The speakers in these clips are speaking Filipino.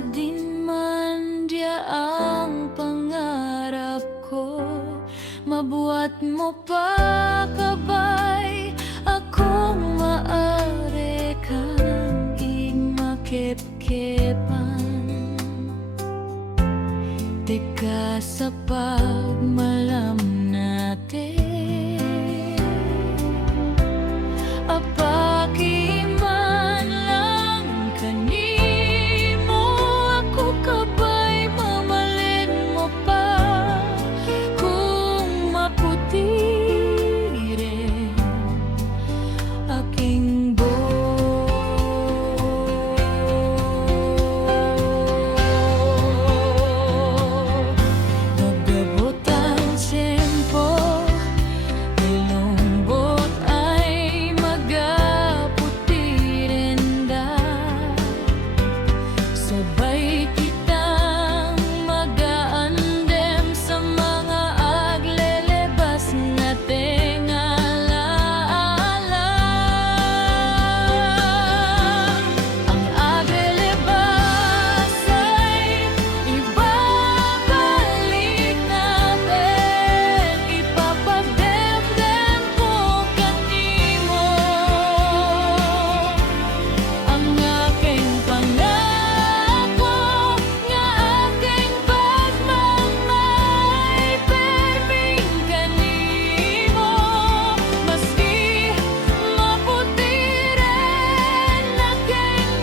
Sa din man dia ang pangarap ko, mabuhat mo pa kabay akong maaari kang imakep-kepan. Teka sa pagmalam natin, apakiman lang kanimo ako kabay mamalin mo pa kung maputi rin aking nagabot ang tiyempo, ilumbot ay magaputi rin da. Sabay kitang mag-aandem sa mga aglelebas na tingalaala. Ang aglelebas ay ibabalik natin, ipapagdemdem ko kanimo ang aking pangako nga aking pagmamay perming kanimo, maski maputi rin aking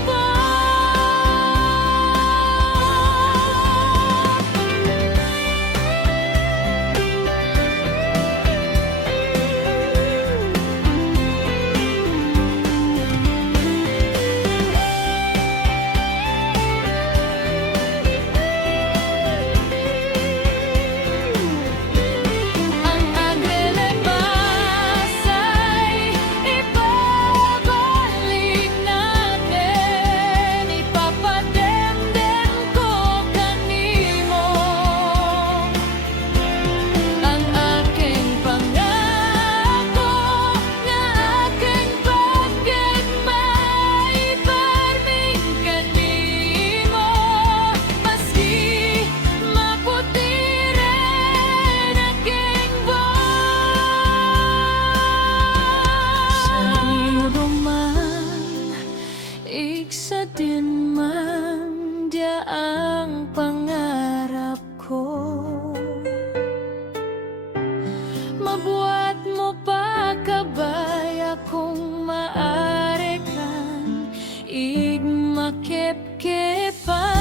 ang aglelebas ay ibabalik natin, ipapademdem ko kanimo ang aking pangako nga aking pagkagmay perming kanimo, maski maputi rin aking sayro man, iksa din man dia ang pangarap ko, mabuhat mo pa kabay akong maaari kang igmakep-kepan.